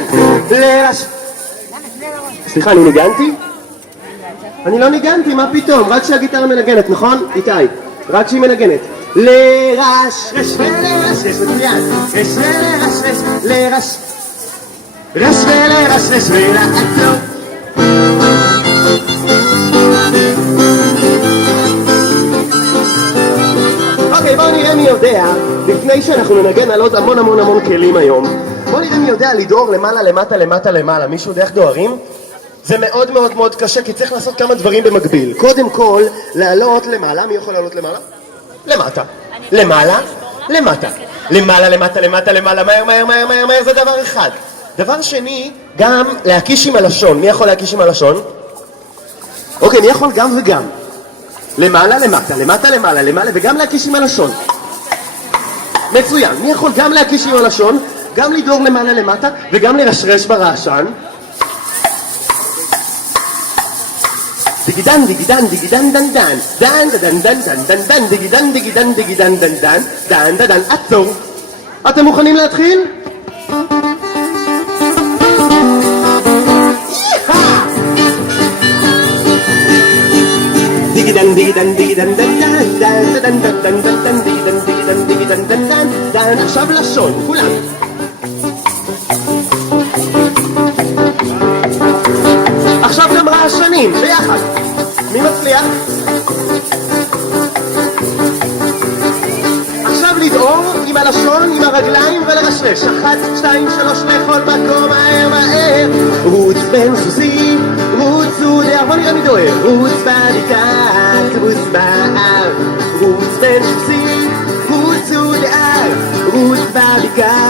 מצוין. סליחה, אני ניגנתי? אני לא ניגנתי, מה פתאום? רק שהגיטרה מנגנת, נכון? איתי, רק שהיא מנגנת. לרשרש ולרשרש, מצוין. רש ולרשרש, לרש רש ולרשרש ולעצור. אוקיי, בואו נראה מי יודע, לפני שאנחנו ננגן על עוד המון כלים היום, בואו נראה מי יודע לדהור למעלה, למטה, למטה, למעלה. מישהו יודע איך דוהרים? זה מאוד קשה, כי צריך לעשות כמה דברים במקביל. קודם כל, לעלות למעלה. מי יכול לעלות למעלה? למטה. למעלה, למטה. למעלה, למטה, למטה, למעלה. מהר, זה דבר אחד. דבר שני, גם להקיש עם הלשון. מי יכול להקיש עם הלשון? אוקיי, מי יכול גם וגם? למעלה, למטה, למטה, למעלה, למעלה, וגם להקיש עם הלשון. מצוין. מי יכול גם להקיש עם הלשון, גם לדהור למעלה, למטה, וגם לרשרש ברעשן? דיגידן דיגידן דיגידן דן דן דן דן דן דן דן דן דיגידן דיגידן דיגידן דן דן דן דן דן. עצור. אתם מוכנים להתחיל? דיגידן דיגידן דיגידן דן דן דן דן דן דן דן דן דיגידן דיגידן דיגידן דן דן דן. עכשיו לשון, כולם. עכשיו גם רעשנים, ביחד. מי מצליח? עכשיו לדהור עם הלשון, עם הרגליים ולרשרש. 1, 2, 3 לכל מקום, מהר. רוץ בן סוסי, רוצו דהר. בוא נראה מי דוהר. רוץ בדיקת, רוץ בהר. רוץ בן סוסי, רוצו דהר. רוץ בדיקת.